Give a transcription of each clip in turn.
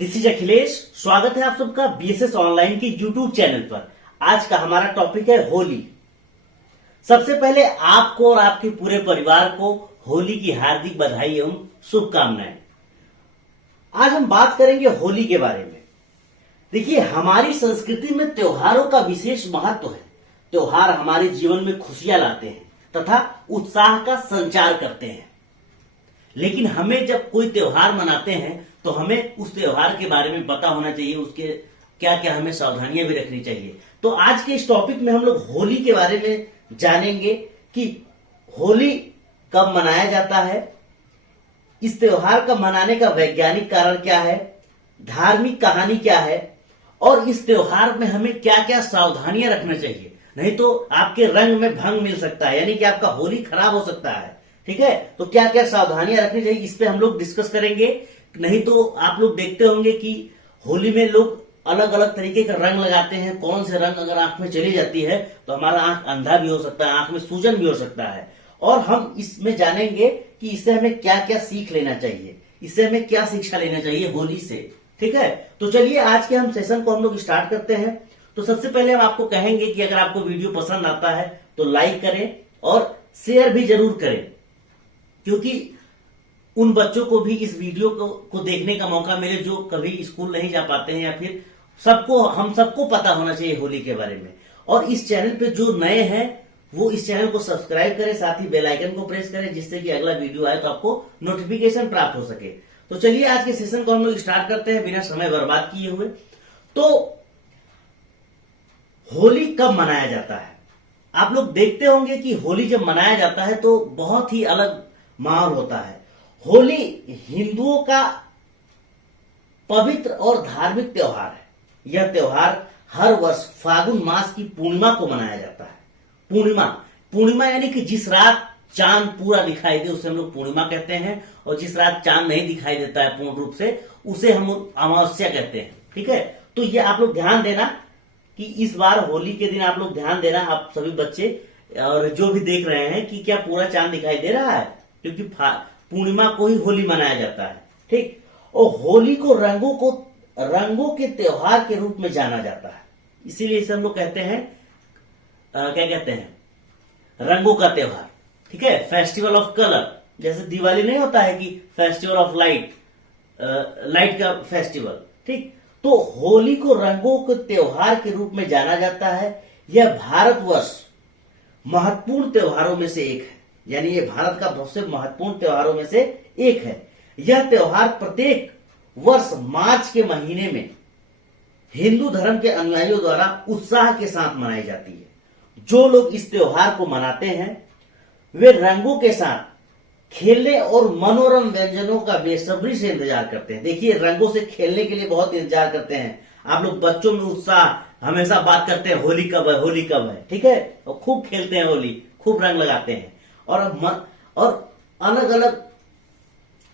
This is Akhilesh. स्वागत है आप सबका बीएसएस ऑनलाइन के यूट्यूब चैनल पर। आज का हमारा टॉपिक है होली। सबसे पहले आपको और आपके पूरे परिवार को होली की हार्दिक बधाई एवं शुभकामनाएं। आज हम बात करेंगे होली के बारे में। देखिए, हमारी संस्कृति में त्योहारों का विशेष महत्व है। त्योहार हमारे जीवन में खुशियां लाते हैं तथा उत्साह का संचार करते हैं। लेकिन हमें जब कोई त्योहार मनाते हैं तो हमें उस त्योहार के बारे में पता होना चाहिए, उसके क्या क्या हमें सावधानियां भी रखनी चाहिए। तो आज के इस टॉपिक में हम लोग होली के बारे में जानेंगे कि होली कब मनाया जाता है, इस त्योहार का मनाने का वैज्ञानिक कारण क्या है, धार्मिक कहानी क्या है और इस त्योहार में हमें क्या क्या सावधानियां रखना चाहिए। नहीं तो आपके रंग में भंग मिल सकता है, यानी कि आपका होली खराब हो सकता है। ठीक है, तो क्या क्या सावधानियां रखनी चाहिए इस पे हम लोग डिस्कस करेंगे। नहीं तो आप लोग देखते होंगे कि होली में लोग अलग अलग तरीके का रंग लगाते हैं। कौन से रंग अगर आंख में चली जाती है तो हमारा आंख अंधा भी हो सकता है, आंख में सूजन भी हो सकता है। और हम इसमें जानेंगे कि इससे हमें क्या क्या सीख लेना चाहिए, इससे हमें क्या शिक्षा लेना चाहिए होली से। ठीक है, तो चलिए आज के हम सेशन को हम लोग स्टार्ट करते हैं। तो सबसे पहले हम आपको कहेंगे कि अगर आपको वीडियो पसंद आता है तो लाइक करें और शेयर भी जरूर करें, क्योंकि उन बच्चों को भी इस वीडियो को देखने का मौका मिले जो कभी स्कूल नहीं जा पाते हैं, या फिर हम सबको पता होना चाहिए होली के बारे में। और इस चैनल पे जो नए हैं वो इस चैनल को सब्सक्राइब करें, साथ ही बेल आइकन को प्रेस करें, जिससे कि अगला वीडियो आए तो आपको नोटिफिकेशन प्राप्त हो सके। तो चलिए आज के सेशन को हम लोग स्टार्ट करते हैं बिना समय बर्बाद किए हुए। तो होली कब मनाया जाता है? आप लोग देखते होंगे कि होली जब मनाया जाता है तो बहुत ही अलग माहौल होता है। होली हिंदुओं का पवित्र और धार्मिक त्योहार है। यह त्योहार हर वर्ष फागुन मास की पूर्णिमा को मनाया जाता है। पूर्णिमा यानी कि जिस रात चांद पूरा दिखाई दे उसे हम लोग पूर्णिमा कहते हैं, और जिस रात चांद नहीं दिखाई देता है पूर्ण रूप से उसे हम लोग अमावस्या कहते हैं। ठीक है, तो ये आप लोग ध्यान देना कि इस बार होली के दिन आप लोग ध्यान देना, आप सभी बच्चे और जो भी देख रहे हैं, कि क्या पूरा चांद दिखाई दे रहा है, क्योंकि पूर्णिमा को ही होली मनाया जाता है। ठीक, और होली को रंगों के त्योहार के रूप में जाना जाता है, इसीलिए इसे हम लोग कहते हैं क्या कहते हैं, रंगों का त्योहार। ठीक है, फेस्टिवल ऑफ कलर। जैसे दिवाली नहीं होता है कि फेस्टिवल ऑफ लाइट, लाइट का फेस्टिवल। ठीक, तो होली को रंगों के त्योहार के रूप में जाना जाता है। यह भारतवर्ष महत्वपूर्ण त्योहारों में से एक है, यानी ये भारत का सबसे महत्वपूर्ण त्योहारों में से एक है। यह त्योहार प्रत्येक वर्ष मार्च के महीने में हिंदू धर्म के अनुयायियों द्वारा उत्साह के साथ मनाई जाती है। जो लोग इस त्योहार को मनाते हैं वे रंगों के साथ खेलने और मनोरम व्यंजनों का बेसब्री से इंतजार करते हैं। देखिए, रंगों से खेलने के लिए बहुत इंतजार करते हैं। आप लोग बच्चों में उत्साह हमेशा बात करते हैं, होली कब है, होली कब है। ठीक है, और खूब खेलते हैं होली, खूब रंग लगाते हैं, और अलग अलग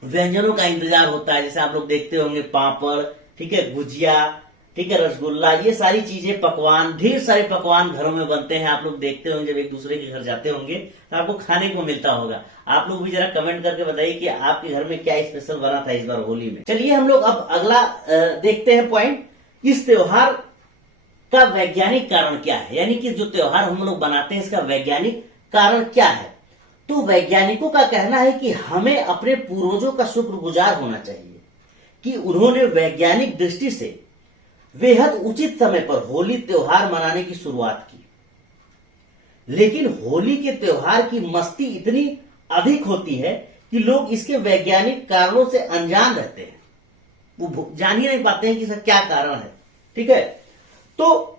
व्यंजनों का इंतजार होता है। जैसे आप लोग देखते होंगे पापड़, ठीक है, गुजिया, ठीक है, रसगुल्ला, ये सारी चीजें, पकवान, ढेर सारे पकवान घरों में बनते हैं। आप लोग देखते होंगे जब एक दूसरे के घर जाते होंगे तो आपको खाने को मिलता होगा। आप लोग भी जरा कमेंट करके बताइए कि आपके घर में क्या स्पेशल बना था इस बार होली में। चलिए हम लोग अब अगला देखते हैं पॉइंट, इस त्योहार का वैज्ञानिक कारण क्या है, यानी कि जो त्योहार हम लोग बनाते हैं इसका वैज्ञानिक कारण क्या है। तो वैज्ञानिकों का कहना है कि हमें अपने पूर्वजों का शुक्रगुजार होना चाहिए कि उन्होंने वैज्ञानिक दृष्टि से बेहद उचित समय पर होली त्योहार मनाने की शुरुआत की। लेकिन होली के त्योहार की मस्ती इतनी अधिक होती है कि लोग इसके वैज्ञानिक कारणों से अनजान रहते हैं, वो जान ही नहीं पाते हैं कि इसका क्या कारण है। ठीक है, तो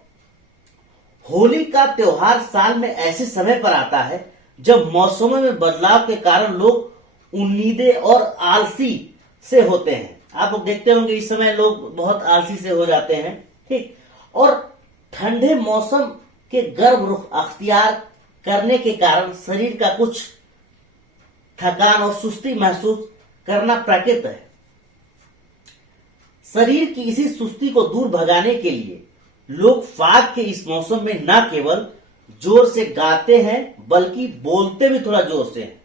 होली का त्योहार साल में ऐसे समय पर आता है जब मौसमों में बदलाव के कारण लोग उम्मीदे और आलसी से होते हैं। आप लोग देखते होंगे इस समय लोग बहुत आलसी से हो जाते हैं। ठीक, और ठंडे मौसम के गर्म रुख अख्तियार करने के कारण शरीर का कुछ थकान और सुस्ती महसूस करना प्राकृत है। शरीर की इसी सुस्ती को दूर भगाने के लिए लोग फाग के इस मौसम में न केवल जोर से गाते हैं बल्कि बोलते भी थोड़ा जोर से हैं।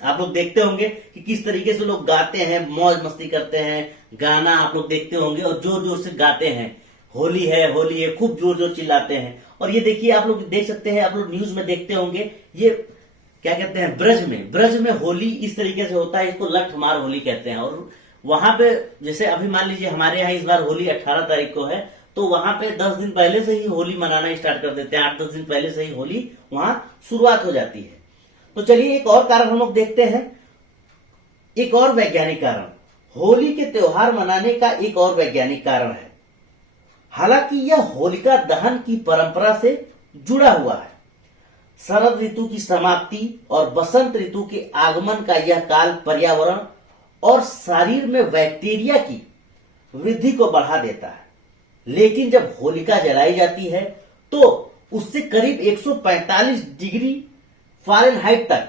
आप लोग देखते होंगे कि किस तरीके से लोग गाते हैं, मौज मस्ती करते हैं, गाना आप लोग देखते होंगे और जोर जोर से गाते हैं, होली है होली है, खूब जोर जोर चिल्लाते हैं। और ये देखिए आप लोग देख सकते हैं, आप लोग न्यूज में देखते होंगे, ये क्या कहते हैं, ब्रज में होली इस तरीके से होता है, इसको लठमार होली कहते हैं। और वहां पे जैसे अभी मान लीजिए हमारे यहाँ इस बार होली 18 तारीख को है, तो वहां पे 10 दिन पहले से ही होली मनाना स्टार्ट कर देते हैं, 8-10 दिन पहले से ही होली वहां शुरुआत हो जाती है। तो चलिए एक और कारण हम लोग देखते हैं, एक और वैज्ञानिक कारण, होली के त्योहार मनाने का एक और वैज्ञानिक कारण है। हालांकि यह होलिका दहन की परंपरा से जुड़ा हुआ है। शरद ऋतु की समाप्ति और बसंत ऋतु के आगमन का यह काल पर्यावरण और शरीर में बैक्टीरिया की वृद्धि को बढ़ा देता है। लेकिन जब होलिका जलाई जाती है तो उससे करीब 145 डिग्री फ़ारेनहाइट तक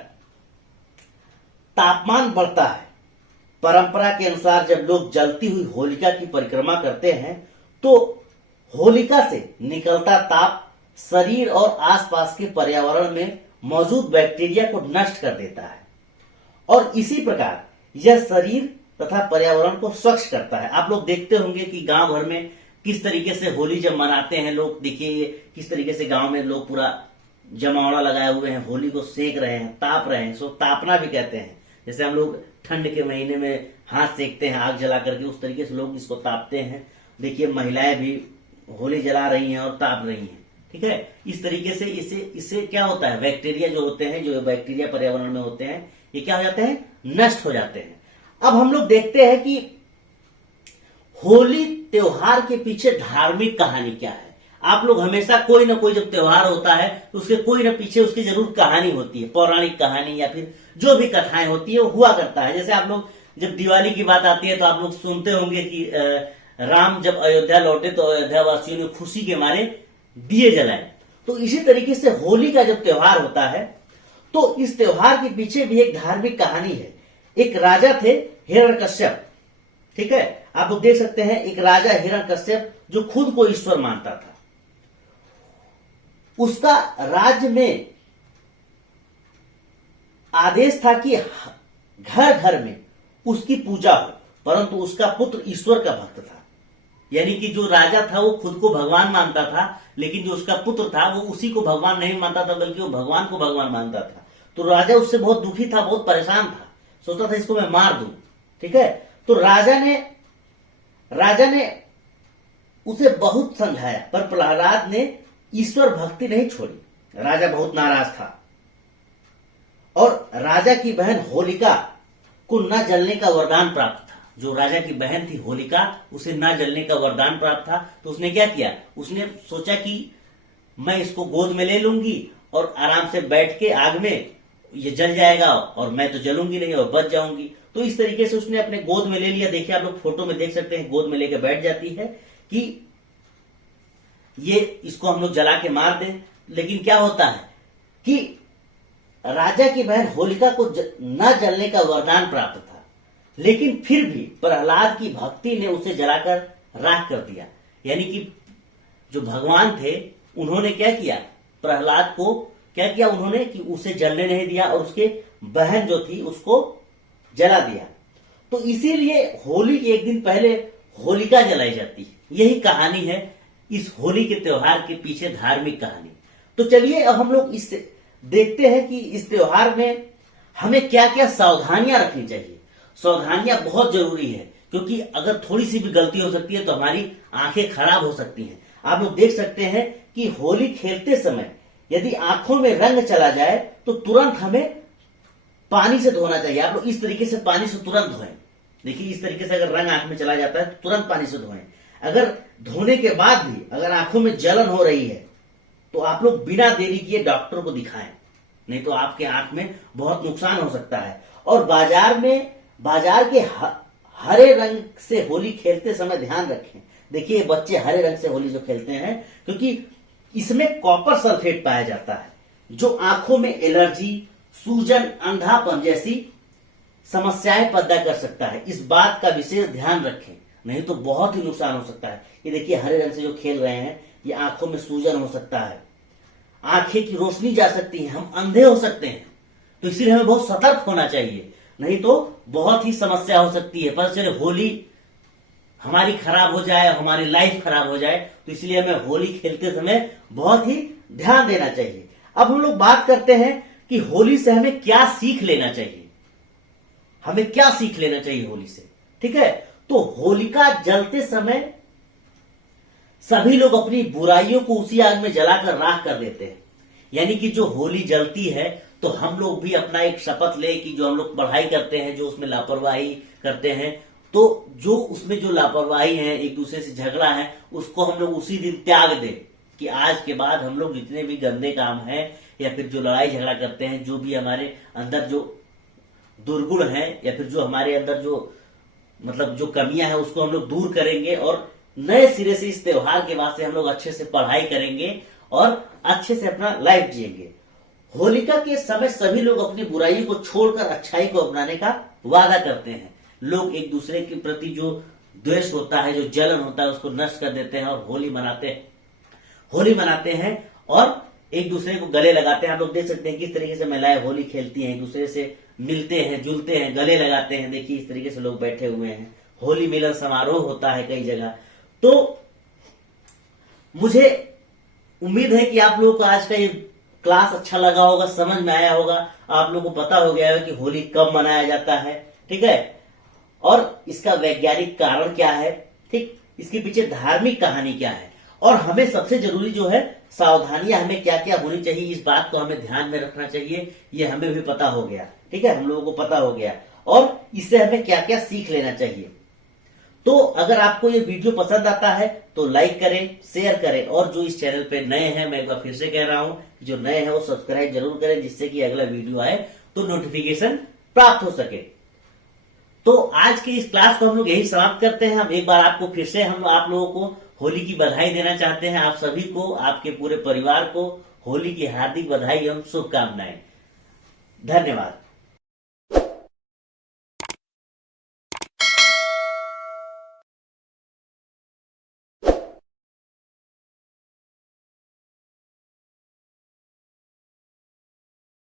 तापमान बढ़ता है। परंपरा के अनुसार जब लोग जलती हुई होलिका की परिक्रमा करते हैं तो होलिका से निकलता ताप शरीर और आसपास के पर्यावरण में मौजूद बैक्टीरिया को नष्ट कर देता है और इसी प्रकार यह शरीर तथा पर्यावरण को स्वच्छ करता है। आप लोग देखते होंगे कि गांव भर में किस तरीके से होली जब मनाते हैं लोग, देखिए किस तरीके से गांव में लोग पूरा जमावड़ा लगाए हुए हैं, होली को सेक रहे हैं, ताप रहे हैं, इसको तापना भी कहते हैं। जैसे हम लोग ठंड के महीने में हाथ सेकते हैं आग जला करके, उस तरीके से लोग इसको तापते हैं। देखिए महिलाएं भी होली जला रही हैं और ताप रही हैं, ठीक है। इस तरीके से इससे क्या होता है, बैक्टीरिया जो होते हैं, जो बैक्टीरिया पर्यावरण में होते हैं, ये क्या हो जाते हैं, नष्ट हो जाते हैं। अब हम लोग देखते हैं कि होली त्योहार के पीछे धार्मिक कहानी क्या है। आप लोग हमेशा कोई ना कोई जब त्योहार होता है तो उसके कोई ना पीछे उसकी जरूर कहानी होती है, पौराणिक कहानी या फिर जो भी कथाएं होती है वो हुआ करता है। जैसे आप लोग जब दिवाली की बात आती है तो आप लोग सुनते होंगे कि राम जब अयोध्या लौटे तो अयोध्या वासियों ने खुशी के मारे दिए जलाए। तो इसी तरीके से होली का जब त्योहार होता है तो इस त्योहार के पीछे भी एक धार्मिक कहानी है। एक राजा थे हिरण्यकश्यप, ठीक है, आप लोग देख सकते हैं, एक राजा हिरण्यकश्यप जो खुद को ईश्वर मानता था। उसका राज्य में आदेश था कि घर घर में उसकी पूजा हो, परंतु उसका पुत्र ईश्वर का भक्त था। यानी कि जो राजा था वो खुद को भगवान मानता था, लेकिन जो उसका पुत्र था वो उसी को भगवान नहीं मानता था, बल्कि वो भगवान को भगवान मानता था। तो राजा उससे बहुत दुखी था, बहुत परेशान था, सोचता था इसको मैं मार दूं, ठीक है। तो राजा ने उसे बहुत समझाया, पर प्रहलाद ने ईश्वर भक्ति नहीं छोड़ी। राजा बहुत नाराज था और राजा की बहन होलिका को न जलने का वरदान प्राप्त था। जो राजा की बहन थी होलिका, उसे न जलने का वरदान प्राप्त था। तो उसने क्या किया, उसने सोचा कि मैं इसको गोद में ले लूंगी और आराम से बैठ के आग में ये जल जाएगा और मैं तो जलूंगी नहीं और बच जाऊंगी। तो इस तरीके से उसने अपने गोद में ले लिया। देखिए आप लोग फोटो में देख सकते हैं, गोद में लेके बैठ जाती है कि ये इसको हम लोग जला के मार दें। लेकिन क्या होता है कि राजा की बहन होलिका को न जलने का वरदान प्राप्त था, लेकिन फिर भी प्रहलाद की भक्ति ने उसे जलाकर राख कर दिया। यानी कि जो भगवान थे उन्होंने क्या किया, प्रहलाद को क्या किया उन्होंने कि उसे जलने नहीं दिया और उसके बहन जो थी उसको जला दिया। तो इसीलिए होली के एक दिन पहले होलिका जलाई जाती है। यही कहानी है इस होली के त्योहार के पीछे, धार्मिक कहानी। तो चलिए अब हम लोग इससे देखते हैं कि इस त्योहार में हमें क्या क्या सावधानियां रखनी चाहिए। सावधानियां बहुत जरूरी है, क्योंकि अगर थोड़ी सी भी गलती हो सकती है तो हमारी आंखें खराब हो सकती हैं। आप लोग देख सकते हैं कि होली खेलते समय यदि आंखों में रंग चला जाए तो तुरंत हमें पानी से धोना चाहिए। आप लोग इस तरीके से पानी से तुरंत धोएं। देखिए इस तरीके से अगर रंग आंख में चला जाता है तो तुरंत पानी से धोएं। अगर धोने के बाद भी अगर आंखों में जलन हो रही है तो आप लोग बिना देरी किए डॉक्टर को दिखाएं, नहीं तो आपके आंख में बहुत नुकसान हो सकता है। और बाजार के हरे रंग से होली खेलते समय ध्यान रखें। देखिए बच्चे हरे रंग से होली जो खेलते हैं, क्योंकि इसमें कॉपर सल्फेट पाया जाता है, जो आंखों में एलर्जी, सूजन, अंधापन जैसी समस्याएं पैदा कर सकता है। इस बात का विशेष ध्यान रखें, नहीं तो बहुत ही नुकसान हो सकता है। ये देखिए हरे रंग से जो खेल रहे हैं, ये आंखों में सूजन हो सकता है, आंखें की रोशनी जा सकती है, हम अंधे हो सकते हैं। तो इसीलिए हमें बहुत सतर्क होना चाहिए, नहीं तो बहुत ही समस्या हो सकती है। पर चले होली हमारी खराब हो जाए, हमारी लाइफ खराब हो जाए, तो इसलिए हमें होली खेलते समय बहुत ही ध्यान देना चाहिए। अब हम लोग बात करते हैं कि होली से हमें क्या सीख लेना चाहिए, हमें क्या सीख लेना चाहिए होली से। ठीक है, तो होलिका जलते समय सभी लोग अपनी बुराइयों को उसी आग में जलाकर राख कर देते हैं। यानी कि जो होली जलती है तो हम लोग भी अपना एक शपथ ले कि जो हम लोग पढ़ाई करते हैं, जो उसमें लापरवाही करते हैं, तो जो उसमें जो लापरवाही है, एक दूसरे से झगड़ा है, उसको हम लोग उसी दिन त्याग दें कि आज के बाद हम लोग जितने भी गंदे काम हैं या फिर जो लड़ाई झगड़ा करते हैं, जो भी हमारे अंदर जो दुर्गुण है या फिर जो हमारे अंदर जो मतलब जो कमियां हैं, उसको हम लोग दूर करेंगे और नए सिरे से इस त्योहार के बाद से हम लोग अच्छे से पढ़ाई करेंगे और अच्छे से अपना लाइफ जिएंगे। होलिका के समय सभी लोग अपनी बुराई को छोड़कर अच्छाई को अपनाने का वादा करते हैं। लोग एक दूसरे के प्रति जो द्वेष होता है, जो जलन होता है, उसको नष्ट कर देते हैं और होली मनाते हैं और एक दूसरे को गले लगाते हैं। आप लोग देख सकते हैं किस तरीके से महिलाएं होली खेलती हैं, एक दूसरे से मिलते हैं, जुलते हैं, गले लगाते हैं। देखिए इस तरीके से लोग बैठे हुए हैं, होली मिलन समारोह होता है कई जगह। तो मुझे उम्मीद है कि आप लोगों को आज का ये क्लास अच्छा लगा होगा, समझ में आया होगा, आप लोगों को पता हो गया है कि होली कब मनाया जाता है। ठीक है, और इसका वैज्ञानिक कारण क्या है, ठीक, इसके पीछे धार्मिक कहानी क्या है, और हमें सबसे जरूरी जो है सावधानियां हमें क्या क्या होनी चाहिए, इस बात को हमें ध्यान में रखना चाहिए। ये हमें भी पता हो गया। ठीक है, हम लोगों को पता हो गया और इससे हमें क्या क्या सीख लेना चाहिए। तो अगर आपको ये वीडियो पसंद आता है तो लाइक करें, शेयर करें, और जो इस चैनल पे नए हैं, मैं एक बार फिर से कह रहा हूं, जो नए हैं वो सब्सक्राइब जरूर करें, जिससे कि अगला वीडियो आए तो नोटिफिकेशन प्राप्त हो सके। तो आज की इस क्लास को हम लोग यही समाप्त करते हैं। हम एक बार आपको फिर से हम आप लोगों को होली की बधाई देना चाहते हैं। आप सभी को, आपके पूरे परिवार को होली की हार्दिक बधाई एवं शुभकामनाएं। धन्यवाद।